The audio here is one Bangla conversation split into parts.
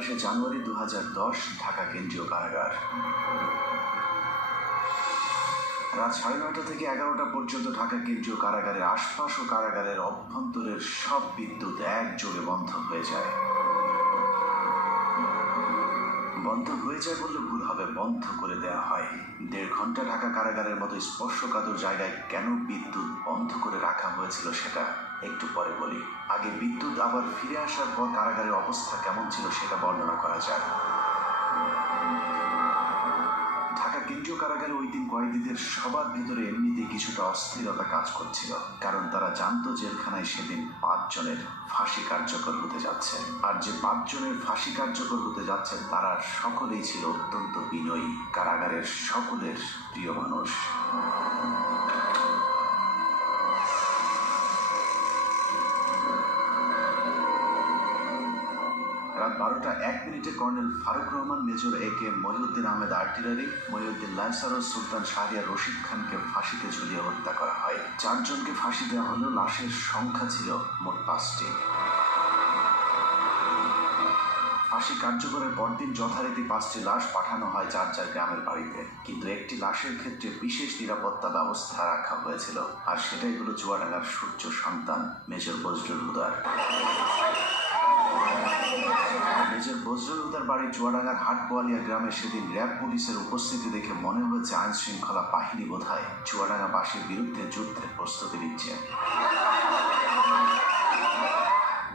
28শে জানুয়ারি 2010 ঢাকা কেন্দ্রীয় কারাগার। রাত 9:30 থেকে 11টা পর্যন্ত ঢাকা কেন্দ্রীয় কারাগারের আশপাশ ও কারাগারের অভ্যন্তরের সব বিদ্যুৎ একযোগে বন্ধ হয়ে যায়। বন্ধ হয়ে যায় বললে ভুল হবে, বন্ধ করে দেওয়া হয়। 1.5 ঘন্টা ঢাকা কারাগারের মতো স্পর্শকাতর জায়গায় কেন বিদ্যুৎ বন্ধ করে রাখা হয়েছিল সেটা একটু পরে বলি। আগে বিদ্যুৎ আবার ফিরে আসার পর কারাগারের অবস্থা কেমন ছিল সেটা বর্ণনা করা যায়। ঢাকা কেন্দ্রীয় কারাগারে ওই দিন কয়েদিদের সবার ভেতরে এমনিতে কিছুটা অস্থিরতা কাজ করছিল, কারণ তারা জানতো জেলখানায় সেদিন 5 জনের ফাঁসি কার্যকর হতে যাচ্ছে। আর যে 5 জনের ফাঁসি কার্যকর হতে যাচ্ছে তারা সকলেই ছিল অত্যন্ত বিনয়ী, কারাগারের সকলের প্রিয় মানুষ। রাত 12:01 colonel Faruk Rahman, major AK Mohiuddin Ahmed artillery, Mohiuddin lancer ও সুলতান শাহরিয়ার রশিদ খানকে ফাঁসিতে ঝুলিয়ে হত্যা করা হয়। 4 জনকে ফাঁসি দেওয়া হলেও লাশের সংখ্যা ছিল মোট 5টি। ফাঁসি কার্যকরের পরদিন যথারীতি 5টি লাশ পাঠানো হয় যার যার গ্রামের বাড়িতে, কিন্তু একটি লাশের ক্ষেত্রে বিশেষ নিরাপত্তা ব্যবস্থা রাখা হয়েছিল, আর সেটাই হলো চুয়াডাঙ্গার সূর্য সন্তান মেজর বজলুল হুদার। মেজর বজলুল হুদার বাড়ি চুয়াডাঙ্গার হাটবোয়ালিয়া গ্রামে। সেদিন র্যাব পুলিশের উপস্থিতি দেখে মনে হয়েছে আইন শৃঙ্খলা বাহিনী বোধহয় চুয়াডাঙ্গাবাসীর বিরুদ্ধে যুদ্ধের প্রস্তুতি নিচ্ছে।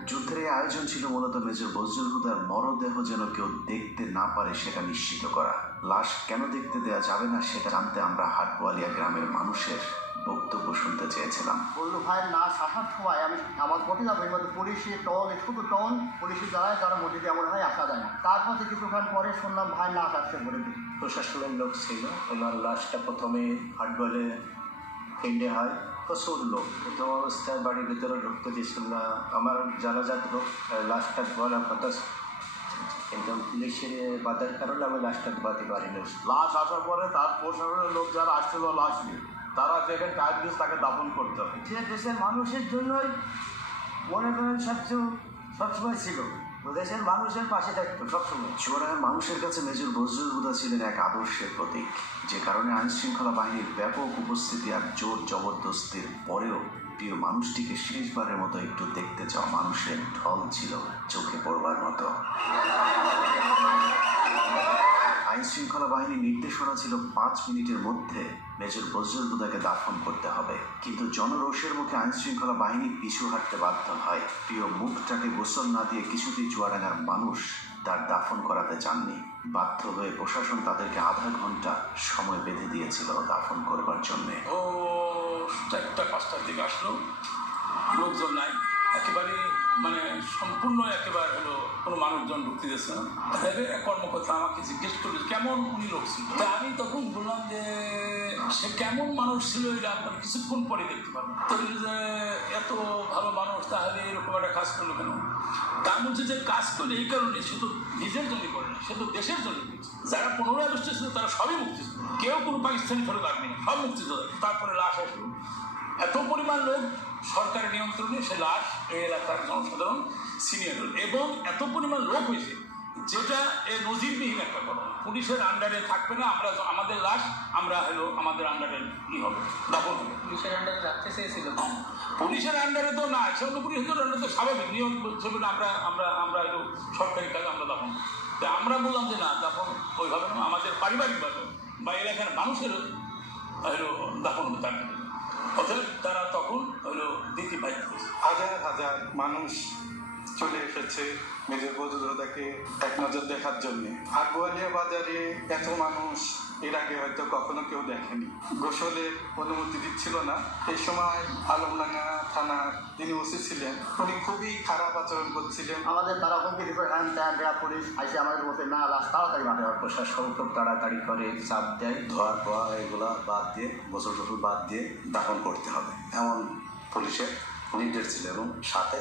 যুদ্ধের এই আয়োজন ছিল মূলত মেজর বজলুল হুদার মরদেহ যেন কেউ দেখতে না পারে সেটা নিশ্চিত করা। লাশ কেন দেখতে দেওয়া যাবে না সেটা জানতে আমরা হাটবোয়ালিয়া গ্রামের মানুষের বক্তব্য শুনতে চেয়েছিলাম। বললো ভাই না আসার সময় আমি আমার ঘটে যাবো এর মধ্যে পুলিশের টন, শুধু টন পুলিশের দ্বারাই যারা মসজিদে এমন হয় আসা যায় না। তারপর কিছুক্ষণ পরে শুনলাম ভাই না আসছে বলে দিই। প্রশাসনের লোক ছিল, ওনার লাশটা প্রথমে হাটবলে ফিল্ডে হয়, প্রচুর লোক। প্রথম অবস্থায় বাড়ির ভিতরে ঢুকতে দিয়েছিল না, আমার জানাজাত লোক লাশটা ধোয়ার কথা, কিন্তু পুলিশের বাধার কারণে আমি লাশটা ধোয়াতে পারিনি। লাশ আসার পরে তার প্রশাসনের লোক যারা আসছিল লাশ নিয়ে, তারা যেখানে টাইম দিয়েছে তাকে দাফন করতে হবে। যে দেশের মানুষের জন্যই মনে করেন সবসময় ছিল, দেশের মানুষের পাশে থাকতো সবসময়। চুয়াডাঙ্গার মানুষের কাছে মেজর বজলুল হুদা ছিলেন এক আদর্শের প্রতীক, যে কারণে আইন শৃঙ্খলা বাহিনীর ব্যাপক উপস্থিতি আর জোর জবরদস্তির পরেও প্রিয় মানুষটিকে শেষবারের মতো একটু দেখতে চাওয়া মানুষের ঢল ছিল চোখে পড়বার মতো। আইন শৃঙ্খলা বাহিনীর নির্দেশনা ছিল 5 মিনিটের মধ্যে মেজর বজলুল হুদাকে দাফন করতে হবে, কিন্তু জনরোষের মুখে আইন শৃঙ্খলা বাহিনী পিছু হাঁটতে বাধ্য হয়। প্রিয় মুখটাকে গোসল না দিয়ে কিছুতেই চুয়াডাঙ্গার মানুষ তার দাফন করাতে চাননি। বাধ্য হয়ে প্রশাসন তাদেরকে আধা ঘন্টা সময় বেঁধে দিয়েছিল দাফন করবার জন্যে। 4টা-5টার দিকে আসলো, লোকজন নাই, একেবারে মানে সম্পূর্ণ একেবারে হলো কোনো মানুষজন ঢুকতে দিয়েছে না। তাহলে কর্মকর্তা আমাকে জিজ্ঞেস করলো কেমন উনি লোক ছিল। তা আমি তখন বললাম যে সে কেমন মানুষ ছিল এটা আপনার কিছুক্ষণ পরে দেখতে পারবেন। তো যে এত ভালো মানুষ তাহলে এরকম একটা কাজ করলো কেন? তার মধ্যে যে কাজ করলে এই কারণে সে তো নিজের জন্য করে না, সে তো দেশের জন্য করছে। যারা 15 আগস্টে ছিল তারা সবই মুক্তি ছিল, কেউ কোনো পাকিস্তানি ধরে লাগবে না, সব মুক্তি ছিল। তারপরে লাশ আসলো, এত পরিমাণ লোক সরকারের নিয়ন্ত্রণে সে লাশ এই এলাকার জনসাধারণ সিনিয়র হল, এবং এত পরিমাণ লোক হয়েছে যেটা নজিরবিহীন একটা ঘটনা। পুলিশের আন্ডারে থাকবে না, আমরা আমাদের লাশ আমরা হলো আমাদের আন্ডারে কী হবে, দাফন হবে। পুলিশের আন্ডারে রাখতে চেয়েছিল, পুলিশের আন্ডারে তো না, সেগুলো পুলিশের আন্ডারে তো স্বাভাবিক নিয়ম সেগুলো আমরা আমরা আমরা একটু সরকারি কাজে আমরা দাফন। তো আমরা বললাম যে না, দাফন ওইভাবে না, আমাদের পারিবারিকভাবে বা এলাকার মানুষের হলো দাফন হবে তার। অতএব তারা তখন হলো দিতে বাধ্য হয়েছে। হাজার হাজার মানুষ চলে এসেছে মেজর বজলুল হুদাকে এক নজর দেখার জন্যে। হাটবোয়ালিয়া বাজারে এত মানুষ এর আগে হয়তো কখনো কেউ দেখেনি। গোসলের অনুমতি দিচ্ছিল না। এই সময় আলমডাঙ্গা থানার যিনি ওসি ছিলেন উনি খুবই খারাপ আচরণ করছিলেন। আমাদের তারা হুমকি দিত, হ্যান ত্যান পুলিশ আইসে আমাদের বলতে না লাশ তাড়াতাড়ি মাঠে। প্রশাসন খুব তাড়াতাড়ি করে চাপ দেয়, ধোয়া টোয়া এগুলা বাদ দিয়ে, গোসল টোসল বাদ দিয়ে দাফন করতে হবে এমন পুলিশের নির্দেশ ছিল, এবং সাথে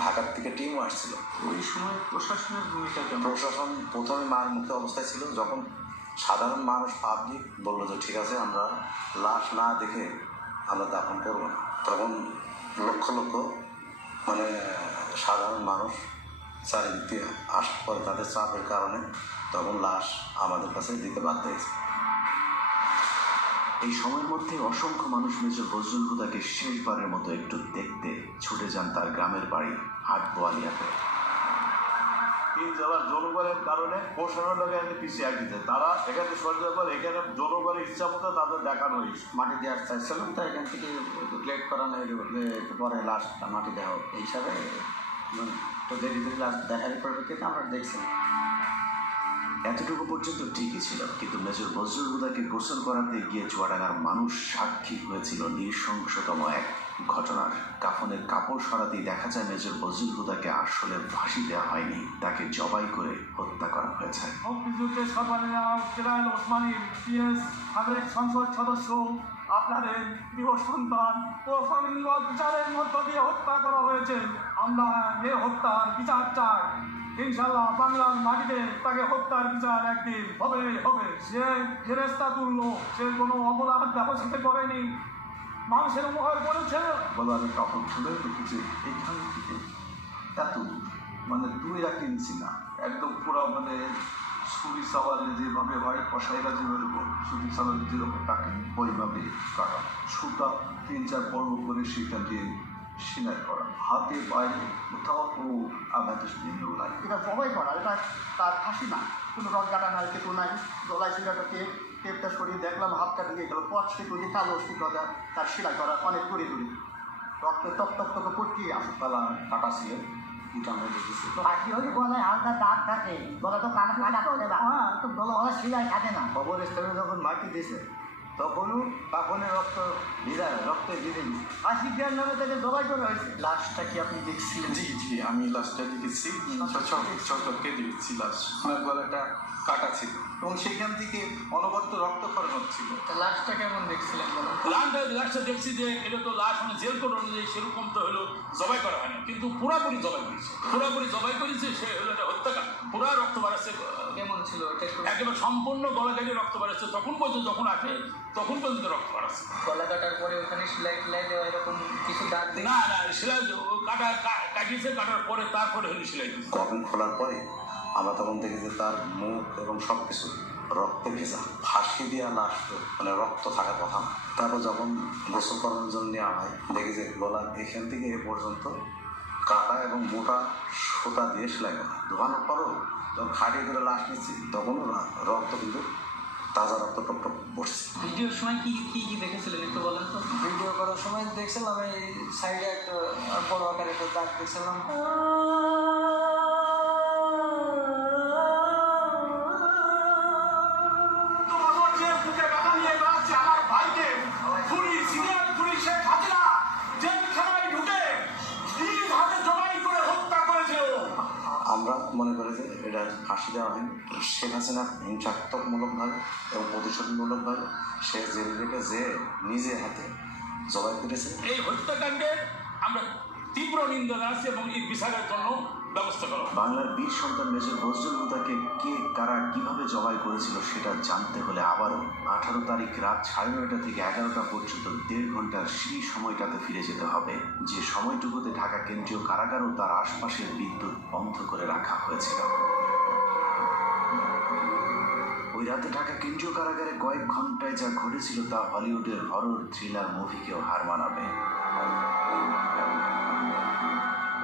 ঢাকার থেকে টিমও আসছিল। ওই সময় প্রশাসনের ভূমিকা কেমন? প্রশাসন প্রথমে মার মুখে অবস্থায় ছিল, যখন সাধারণ মানুষ পাবলিক বললো যে ঠিক আছে আমরা লাশ না দেখে আমরা দাফন করবো না, তখন লক্ষ লক্ষ মানে সাধারণ মানুষ চারিদিক দিয়ে আসার পরে তাদের চাপের কারণে তখন লাশ আমাদের কাছে দিতে বাধ্য হয়েছে। এই সময়ের মধ্যে অসংখ্য মানুষ মেজর বজরুল হুদাকে শেষবারের মতো একটু দেখতে ছুটে যান তার গ্রামের বাড়ি হাটবোয়ালিয়াতে। তিন জেলার জনগণের কারণে প্রশাসনের লোক এখানে পিছিয়ে আসছে, তারা এখানে সরকার পর এখানে জনগণের ইচ্ছা মতো তাদের দেখানো হয়েছে। মাটি দেওয়ার চাইছিলাম, তো এখান থেকে লেট করানো একটু পরে লাশটা মাটি দেওয়া হোক এই হিসাবে একটু দেরি করে লাশ দেখার পরিপ্রেক্ষিতে আমরা দেখছি। এতটুকু পর্যন্ত ঠিকই ছিল, কিন্তু মেজর বজরুল হুদাকে গোসল করাতে গিয়ে চুয়াডাঙ্গার মানুষ সাক্ষী হয়েছিল নৃশংসতম এক ঘটনার। কাফনের কাপড় সরাতেই দেখা যায় মেজর বজরুল হুদাকে আসলে ফাঁসি দেওয়া হয়নি, তাকে জবাই করে হত্যা করা হয়েছে। মুক্তিযুদ্ধে সর্বাধিনায়ক জেনারেল ওসমানীর পিএস সাবেক সংসদ সদস্য আপনাদের প্রিয় সন্তান ও স্বামীর বিচারের মধ্য দিয়ে হত্যা করা হয়েছে। আমরা এ হত্যার বিচার চাই। ইনশাল্লাহ বাংলার মাটিতে তাকে হত্যার বিচার একদিন হবে হবে। সে ফেরেস্তা তুলল, সে কোনো অপরাধ ব্যবস্থিত করেনি, মানুষের উপকার করেছে। বলে আমি কাপড় খুলে দেখেছি এখান থেকে এত দূর, মানে 2 রাখি নিচ্ছি না, একদম পুরো মানে ছুরি সাওয়ালে যেভাবে হয় কষাইরা যেভাবে ছুরি সাওয়ালে যেরকম কাটে ওইভাবে কাটা, সুতা 3-4 পর্ব করে সেটা দিয়ে সেলাই করা, হাতে বাইরে কোথাও আঘাত নাই। এটা সবাই করা, এটা তার ফাঁসি না, কোনো রক কাটা নাই, কেটু নাই, গলায় ছিল একটা টেপটা সরিয়ে দেখলাম হাতটা ঢুকে গেল, পথ থেকে ওই কালো সুতা তার সেলাই করা অনেক করে রক্ত টপ টপ টপ পটকিয়ে আসে। তালা কাটা ছিল, এটা আমরা দেখেছি। পাখি হলে গলায় হালকা দাগ থাকে, গলা তো কাটা কাটা করে না, তো গলা সিলাই থাকে না। কবরস্থানে যখন মাটি দিয়েছে তখনও কাফনের রক্তে ভিজে গেছে। ফাঁসি দেওয়ার নামে তাকে জবাই করা হয়েছে। লাশটা কি আপনি দেখছিলেন? জি জি, আমি লাশটা দেখেছি, চটকে দেখেছি লাশ, আমার গলাটা কাটা ছিল এবং সেখান থেকে অনবরত রক্তক্ষরণ হচ্ছিল। লাশটা কেমন দেখছিলেন বলুন? লাশটা দেখছি যে এটা তো লাশ মানে জেল কোড অনুযায়ী সেরকম তো হলো জবাই করা হয়নি, কিন্তু পুরাপুরি জবাই করেছে সে হলো এটা হত্যাকাণ্ড। পুরা রক্ত বাড়াচ্ছে, কেমন ছিল একেবারে সম্পূর্ণ গলা কেটে রক্ত বাড়াচ্ছে, তখন পর্যন্ত যখন আসে তখন পর্যন্ত রক্ত বাড়াচ্ছে। গলা কাটার পরে ওখানে সেলাই দেওয়া এরকম কিছু দাগ না সেলাই কাটার পরে তারপরে হলো সেলাই দিচ্ছে। কফিন খোলার পরে আমরা তখন দেখি যে তার মুখ এবং সব কিছু রক্তে ভেজা, ফাঁসি দেওয়া লাশ তো মানে রক্ত থাকার কথা না। তারপর যখন গোসল করানোর জন্য নেওয়া হয় দেখি যে গলা এখান থেকে এ পর্যন্ত কাটা এবং মোটা সুতা দিয়ে সেলাই করা। ধোয়ানোর পরও যখন খাটিয়ে করে লাশ নিচ্ছি তখনও রক্ত কিন্তু তাজা রক্ত টপ টপ পড়ছে। ভিডিওর সময় কি দেখেছিলেন একটু বলেন তো? ভিডিও করার সময় দেখছিলাম এই সাইডে একটা বড় আকারে একটা দাগ দেখছিলাম। আমরা মনে করি যে এটা ফাঁসি দেওয়া হয়নি, শেখ হাসিনা হিংসাত্মকমূলকভাবে এবং প্রতিশোধমূলকভাবে সে জেল থেকে যে নিজে হাতে জবাই করেছে। এই হত্যাকাণ্ডের আমরা তীব্র নিন্দা জানাচ্ছি এবং এই বিচারের জন্য ব্যবস্থা করা। বাংলার বীর সন্তান মেজর বজরুল হুদাকে কে কারা কিভাবে জবাই করেছিল সেটা জানতে হলে আবারও 18 তারিখ রাত 9:30 থেকে 11টা পর্যন্ত 1.5 ঘন্টার সেই সময়টাতে ফিরে যেতে হবে, যে সময়টুকুতে ঢাকা কেন্দ্রীয় কারাগার ও তার আশপাশের বিদ্যুৎ বন্ধ করে রাখা হয়েছিল। ওই রাতে ঢাকা কেন্দ্রীয় কারাগারে কয়েক ঘন্টায় যা ঘটেছিল তা হলিউডের হরর থ্রিলার মুভিকেও হার মানাবে।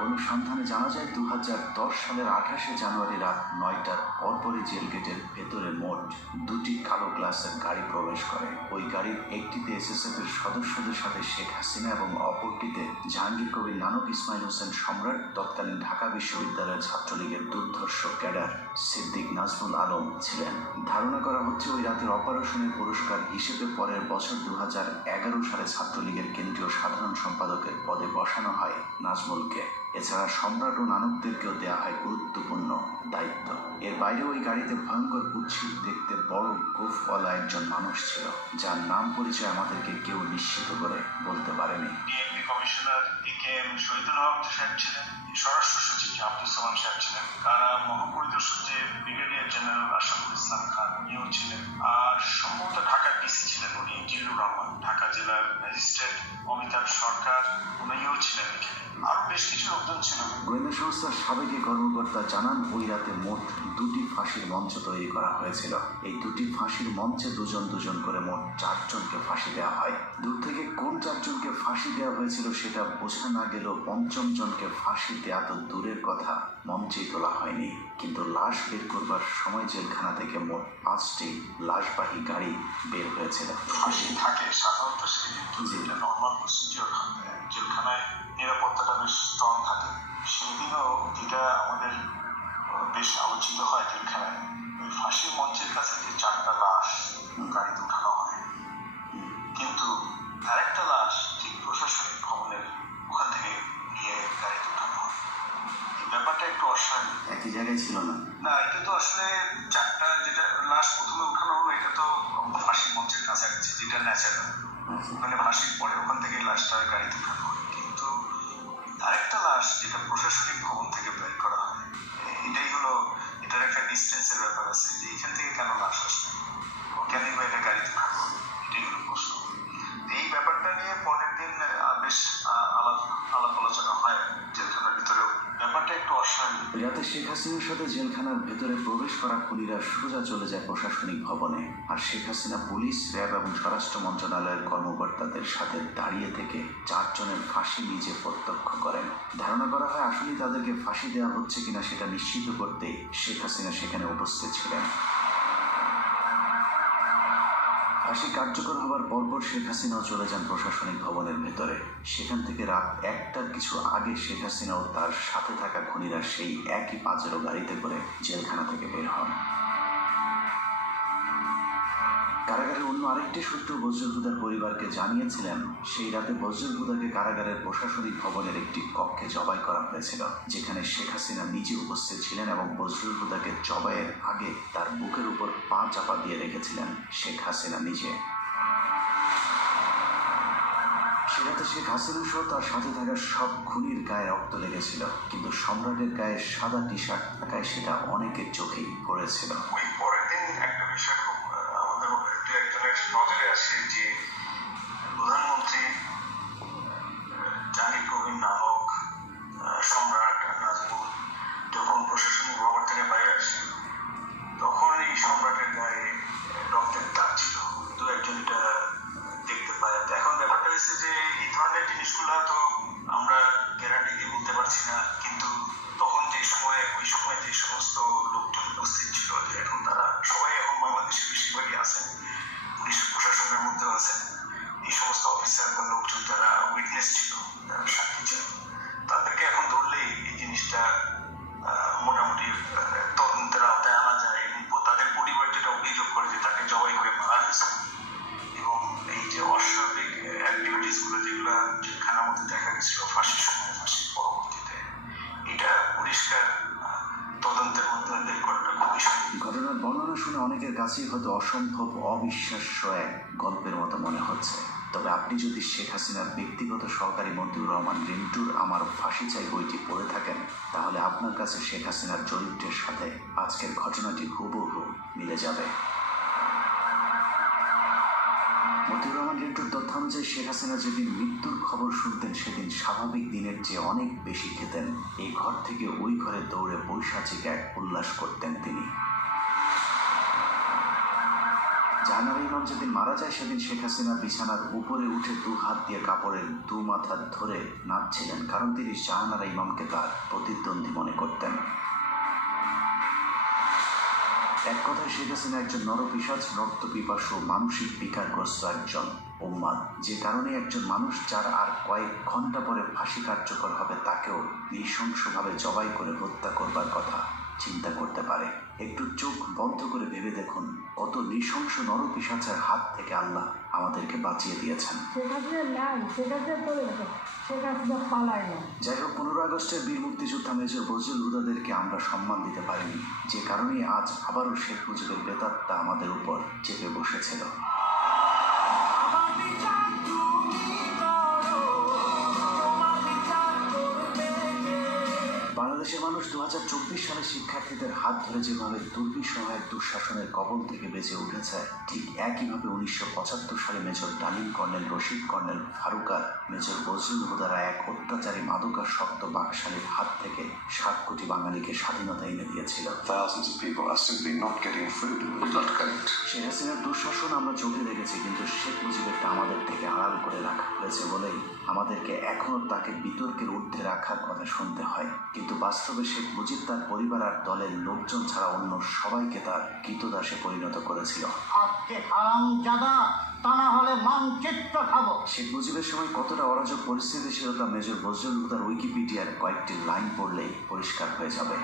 অনুসন্ধানে জানা যায় 2010 সালের 28শে জানুয়ারি রাত 9টার পরপরই জেল গেটের ভেতরে মোট 2টি কালো গ্লাসের গাড়ি প্রবেশ করে। ওই গাড়ির একটিতে এসএসএফ এর সদস্যদের সাথে শেখ হাসিনা এবং অপরটিতে জাহাঙ্গীর কবির নানক, ইসমাইল হোসেন সম্রাট, তৎকালীন ঢাকা বিশ্ববিদ্যালয়ের ছাত্রলীগের দুর্ধর্ষ ক্যাডার সিদ্দিক নাজমুল আলম ছিলেন। ধারণা করা হচ্ছে ওই রাতের অপারেশনের পুরস্কার হিসেবে পরের বছর 2011 সালে ছাত্রলীগের কেন্দ্রীয় সাধারণ সম্পাদকের পদে বসানো হয় নাজমুলকে। এছাড়া সম্রাট ও নানকদেরকেও দেওয়া হয় গুরুত্বপূর্ণ দায়িত্ব। এর বাইরে ওই গাড়িতে ভয়ঙ্কর কুৎসিত দেখতে বড় গোফওয়ালা একজন মানুষ ছিল, যার নাম পরিচয় আমাদেরকে কেউ নিশ্চিত করে বলতে পারেনি। ডিএমপি কমিশনার একেএম শহীদুল হক সাহেব ছিলেন, স্বরাষ্ট্র সচিব আব্দুল সালাম সাহেব ছিলেন, কারা মহাপরিদর্শক যে ব্রিগেডিয়ার জেনারেল আশরাফুল ইসলাম খান উনিও ছিলেন, আর সম্ভবত ঢাকার ডিসি ছিলেন উনি জিল্লুর রহমান, ঢাকা জেলার ম্যাজিস্ট্রেট অমিতাভ সরকার উনিও ছিলেন এখানে। আরো বেশ কিছু লোকজন ছিল। গোয়েন্দা সংস্থার সাবেক কর্মকর্তা জানান, ওই রাতে মোট 2টি ফাঁসির মঞ্চ তৈরি করা হয়েছিল। এই 2টি ফাঁসির মঞ্চে দুজন দুজন করে মোট 4 জনকে ফাঁসি দেওয়া হয়। দূর থেকে কোন 4 জনকে ফাঁসি দেওয়া হয়েছিল সেটা বোঝা না গেলেও 5ম জনকে ফাঁসি দেওয়া তো দূরের কথা, মঞ্চেই তোলা হয়নি। কিন্তু লাশ বের করবার সময় জেলখানা থেকে মোট 5টি লাশবাহী গাড়ি বের হয়েছিল। ফাঁসি থাকে সাধারণত, সেটা কিন্তু যেটা নর্মাল প্রসিডিওর, জেলখানায় নিরাপত্তাটা বেশ স্ট্রং থাকে। সেদিনও যেটা আমাদের বেশ আলোচিত হয় জেলখানায়, ওই ফাঁসির মঞ্চের কাছে যে 4টা লাশ গাড়িতে উঠানো হয়, কিন্তু আরেকটা লাশ ঠিক প্রশাসনিক ভবনের ওখান থেকে নিয়ে গাড়িতে উঠানো হয়। এই ব্যাপারটা একটু অস্বাভাবিক। একই জায়গায় ছিল না। না, এটা তো আসলে 4টা যেটা লাশ প্রথমে উঠানো হলো, এটা তো ফাঁসির মঞ্চের কাছাকাছি, যেটা ন্যাচারাল। ওখানে ফাঁসির পরে ওখান থেকে লাশটা গাড়িতে উঠানো হয়, কিন্তু আরেকটা লাশ যেটা প্রশাসনিক ভবন থেকে বের করা হয়, এটাই হলো, এটার একটা ডিস্টেন্সের ব্যাপার আছে যে এখান থেকে কেন লাশ আসবে, কেনই বা এটা গাড়িতে উঠানো হবে, এটাই হলো প্রশ্ন। এই ব্যাপারটা নিয়ে পরের দিন বেশ আলাপ আলোচনা হয় জেলখানার ভিতরেও। ব্যাপারটা একটু অস্বাভাবিক। রাতে শেখ হাসিনার সাথে জেলখানার ভেতরে প্রবেশ করা খুনিরা সোজা চলে যায় প্রশাসনিক ভবনে, আর শেখ হাসিনা পুলিশ, র্যাব এবং স্বরাষ্ট্র মন্ত্রণালয়ের কর্মকর্তাদের সাথে দাঁড়িয়ে থেকে 4 জনের ফাঁসি নিজে প্রত্যক্ষ করেন। ধারণা করা হয় আসলেই তাদেরকে ফাঁসি দেওয়া হচ্ছে কিনা সেটা নিশ্চিত করতে শেখ হাসিনা সেখানে উপস্থিত ছিলেন। ফাঁসি কার্যকর হবার পরপর শেখ হাসিনাও চলে যান প্রশাসনিক ভবনের ভেতরে। সেখান থেকে রাত 1টার কিছু আগে শেখ হাসিনা ও তার সাথে থাকা খুনিরা সেই একই পাজেরো গাড়িতে করে জেলখানা থেকে বের হন। কারাগারের অন্য আরেকটি সূত্র বজলুল হুদার পরিবারকে জানিয়েছিলেন, সেই রাতে বজলুল হুদাকে কারাগারের প্রশাসনিক ভবনের একটি কক্ষে জবাই করা হয়েছিল, যেখানে শেখ হাসিনা নিজে উপস্থিত ছিলেন এবং বজলুল হুদাকে জবাইয়ের আগে তার বুকের উপর পা চাপা দিয়ে রেখেছিলেন শেখ হাসিনা নিজে। সে রাতে শেখ হাসিনা সহ তার সাথে থাকা সব খুনির গায়ে রক্ত লেগেছিল, কিন্তু সম্রাটের গায়ে সাদা টি শার্ট থাকায় সেটা অনেকের চোখেই পড়েছিল। ওই পরের দিন একটা বিষয় খুব আমাদের একজনের নজরে আসে যে প্রধানমন্ত্রী জাহাঙ্গীর কবির নামক সম্রাট নাজমুল যখন প্রশাসনিক ভবন থেকে বাইরে আসে, তখন এই সম্রাটের গায়ে রক্তের দাগ ছিল। 2-1 এটা দেখতে পায়। এখন ব্যাপারটা হচ্ছে যে এই ধরনের জিনিসগুলো তো আমরা গ্যারান্টি দিয়ে বলতে পারছি না, কিন্তু তখন যে সময়, ওই সময় যে সমস্ত লোকজন উপস্থিত ছিল, যে এখন তারা সবাই এখন বাংলাদেশে বেশিরভাগই আছেন, পুলিশ প্রশাসনের মধ্যেও আছেন, এই সমস্ত অফিসার বা লোকজন যারা উইটনেস ছিল, যারা সাক্ষী ছিল, তাদেরকে এখন ধরলেই এই জিনিসটা মোটামুটি তদন্তের আওতায় আনা যায়। এবং তাদের পরিবার যেটা অভিযোগ করে যে তাকে জবাই করে মারা হয়েছে, এবং এই যে অস্বাভাবিক অ্যাক্টিভিটিসগুলো যেগুলো জেলখানার মধ্যে দেখা গেছিল ফাঁসির সময়, ফাঁসির পরবর্তীতে, এটা পরিষ্কার তদন্তের মধ্যে বের করাটা খুবই সহজ। ঘটনার বর্ণনা শুনে অনেকের কাছেই হয়তো অসম্ভব, অবিশ্বাস্য এক গল্পের মতো মনে হচ্ছে। তবে আপনি যদি শেখ হাসিনার ব্যক্তিগত সহকারী মন্ত্রী রহমান রিন্টুর আমার ফাঁসি চাই বইটি পড়ে থাকেন, তাহলে আপনার কাছে শেখ হাসিনার চরিত্রের সাথে আজকের ঘটনাটি হুবহু মিলে যাবে। মতিউর রহমান রিন্টুর তথ্য অনুযায়ী শেখ হাসিনা যেদিন মৃত্যুর খবর শুনতেন, সেদিন স্বাভাবিক দিনের চেয়ে অনেক বেশি খেতেন। এই ঘর থেকে ওই ঘরে দৌড়ে বৈশাচিক এক উল্লাস করতেন তিনি। জাহানারা ইমাম যেদিন মারা যায়, সেদিন শেখ হাসিনা বিছানার উপরে উঠে 2 হাত দিয়ে কাপড়ের 2 মাথা ধরে নাচছিলেন, কারণ তিনি জাহানারা ইমামকে তার প্রতিদ্বন্দ্বী মনে করতেন। এক কথায় শেখ হাসিনা একজন নরপিশাচ, রক্তপিপাসু, মানসিক বিকারগ্রস্ত একজন উম্মাদ, যে কারণে একজন মানুষ যার আর কয়েক ঘন্টা পরে ফাঁসি কার্যকর হবে, তাকেও নৃশংসভাবে জবাই করে হত্যা করবার কথা চিন্তা করতে পারে। একটু চোখ বন্ধ করে ভেবে দেখুন, কত নৃশংস নরপিশাচের হাত থেকে আল্লাহ আমাদেরকে বাঁচিয়ে দিয়েছেন। যাই হোক, 15 আগস্টের বীর মুক্তিযোদ্ধা মেজর বজলুল হুদাদেরকে আমরা সম্মান দিতে পারিনি, যে কারণে আজ আবারও শেখ মুজিবের বেতারটা আমাদের উপর চেপে বসেছিল। বাংলাদেশের মানুষ 2024 সালে শিক্ষার্থীদের হাত ধরে যেভাবে দুর্বিসহায় দুঃশাসনের কবল থেকে বেঁচে উঠেছে, ঠিক একইভাবে 1975 সালে major Dalim, colonel Rashid, colonel ফারুকার, মেজর বজলুল হুদারা এক অত্যাচারী মাদকাসক্ত বাকশালীর হাত থেকে 7 কোটি বাঙালিকে স্বাধীনতা এনে দিয়েছিল। Thousands of people are simply not getting food. It's not correct. Sheikh হাসিনার দুঃশাসন আমরা চোখে দেখেছি, কিন্তু শেখ মুজিবেরটা আমাদের থেকে আড়াল করে রাখা হয়েছে বলেই আমাদেরকে এখনো তাকে বিতর্কের ঊর্ধ্বে রাখার কথা শুনতে হয়। কিন্তু বাস্তবে শেখ মুজিব তার পরিবার আর দলের লোকজন ছাড়া অন্য সবাইকে তার কৃতদাসে পরিণত করেছিল। আজকে হারামজাদা, তা না হলে মানচিত্র খাবো। শেখ মুজিবের সময় কতটা অরাজক পরিস্থিতি ছিল তা মেজর বজলুল হুদার উইকিপিডিয়ার কয়েকটি লাইন পড়লেই পরিষ্কার হয়ে যাবে।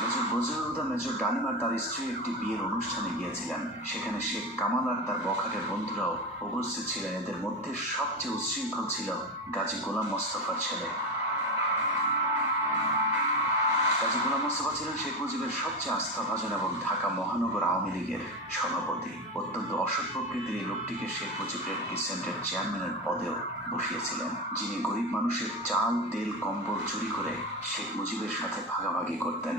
মেজর বজলুল হুদা মেজর ডালিম আর তার স্ত্রী একটি বিয়ের অনুষ্ঠানে গিয়েছিলেন। সেখানে শেখ কামাল আর তার বখাটের বন্ধুরাও উপস্থিত ছিলেন। এদের মধ্যে সবচেয়ে উচ্ছৃঙ্খল ছিল গাজী গোলাম মোস্তফার ছেলে। গাজী গোলাম মোস্তফা ছিলেন শেখ মুজিবের সবচেয়ে আস্থাভাজন এবং ঢাকা মহানগর আওয়ামী লীগের সভাপতি। অত্যন্ত অসৎ প্রকৃতির এই লোকটিকে শেখ মুজিব রেড ক্রিসেন্টের চেয়ারম্যানের পদেও বসিয়েছিলেন, যিনি গরিব মানুষের চাল, তেল, কম্বল চুরি করে শেখ মুজিবের সাথে ভাগাভাগি করতেন।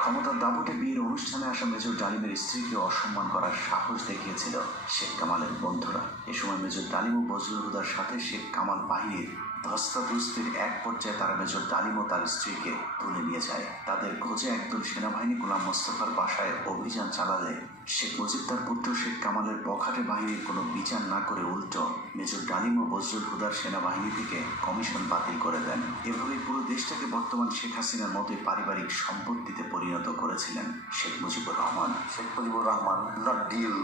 ক্ষমতার দাপটে বিয়ের অনুষ্ঠানে আসা মেজর ডালিমের স্ত্রীকে অসম্মান করার সাহস দেখিয়েছিল শেখ কামালের বন্ধুরা। এ সময় মেজর ডালিম ও বজলুল হুদার সাথে শেখ কামাল বাহিনীর ধস্তাধস্তির এক পর্যায়ে তারা মেজর ডালিম ও তার স্ত্রীকে তুলে নিয়ে যায়। তাদের খোঁজে একদল সেনাবাহিনী গোলাম মোস্তফার বাসায় অভিযান চালালে শেখ মুজিব তার পুত্র শেখ কামালের বখাটে বাহিনীর কোনো বিচার না করে উল্টো মেজর ডালিম ও বজলুল হুদার সেনাবাহিনী থেকে কমিশন বাতিল করে দেন। এভাবেই পুরো দেশটাকে বর্তমান শেখ হাসিনার মতোই পারিবারিক সম্পত্তিতে পরিণত করেছিলেন Sheikh Mujibur Rahman. Sheikh Mujibur Rahman did not deal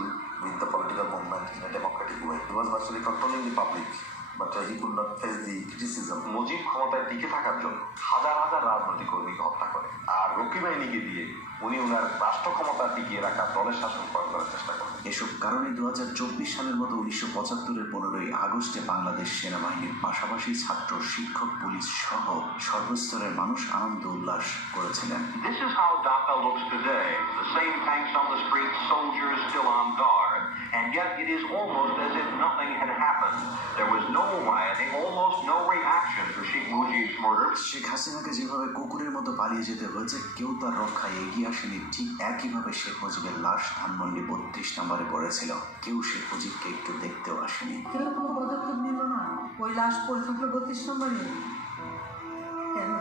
with the political movement in a democratic way. He was virtually controlling the public, but he could not face the criticism. Mujib ক্ষমতায় টিকে থাকার জন্য হাজার হাজার রাজনৈতিক কর্মীকে হত্যা করে, আর রক্ষী বাহিনীকে দিয়ে উনি ওনার রাষ্ট্র ক্ষমতা টিকিয়ে রাখা দলের শাসন প্রয়োগ করার চেষ্টা করেন। এসব কারণে 2024 সালের মতো 1975-এর 15ই আগস্টে বাংলাদেশ সেনাবাহিনীর পাশাপাশি ছাত্র, শিক্ষক, পুলিশ সহ সর্বস্তরের মানুষ আনন্দ উল্লাস করেছিলেন। This is how Dhaka looks today. The same tanks on the streets, soldiers still on guard, and yet it is almost as if nothing had happened. There was no rioting, almost no reaction to Sheikh Mujib's murder. Sheikh হাসিনাকে যেভাবে কুকুরের মতো পালিয়ে যেতে হয়েছে, কেউ তার রক্ষায় এগিয়ে আসেনি, ঠিক একইভাবে শেখ মুজিবের লাশ ধানমন্ডি 32 নম্বরে পড়েছিল। কেউ শেখ মুজিবকে একটু দেখতেও আসেনি। কেউ কোনো পদক্ষেপ নিল না, ওই লাশ পড়ে থাকলো 32 নম্বরে। কেন?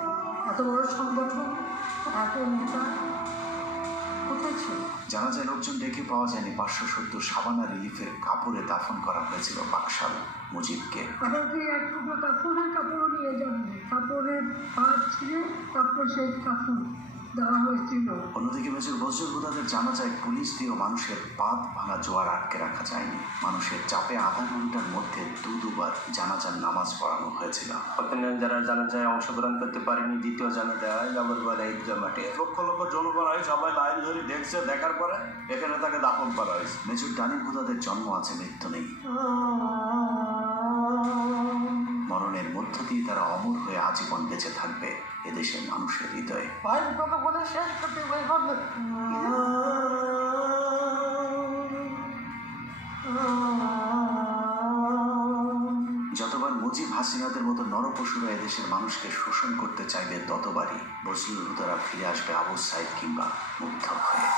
এত বড় সংগঠন, এত নেতা কোথায় ছিল? জানা যায় লোকজন দেখে পাওয়া যায়নি। 570 সাবানা রিলিফের কাপড়ে দাফন করা হয়েছিল বাকশাল মুজিবকে। তাদেরকে এক টুকরো কাপড়ও নিয়ে যান, কাপড়ের পাট ছিঁড়ে তারপর সেই কাপড় দেওয়া হয়েছিল। অন্যদিকে মেজর বজলুল হুদাদের জানা যায় পুলিশ দিয়েও মানুষের পাত ভাঙা জোয়ার আটকে রাখা যায়নি। মানুষের চাপে আধা ঘন্টার মধ্যে দুবার জানাজার নামাজ পড়ানো হয়েছিল। যারা জানাজায় অংশগ্রহণ করতে পারেনি, দ্বিতীয় জানাজায় নগরবালা ঈদগাহ মাঠে লক্ষ লক্ষ জনগণ সবাই লাইন ধরে দেখছে, দেখার পরে এখানে তাকে দাফন করা হয়েছে। মেজর ডালিম হুদাদের জন্ম আছে, মৃত্যু নেই। মরণের মধ্য দিয়ে তারা অমর হয়ে আজীবন বেঁচে থাকবে এদেশের মানুষের হৃদয়ে। ভাই কত বলে শেষ করতে হবে। যতবার মুজিব হাসিনাদের মতো নরপশুরা এদেশের মানুষকে শোষণ করতে চাইবে, ততবারই বজলুল হুদারা ফিরে আসবে আবু সাইদ কিংবা মুগ্ধ হয়ে।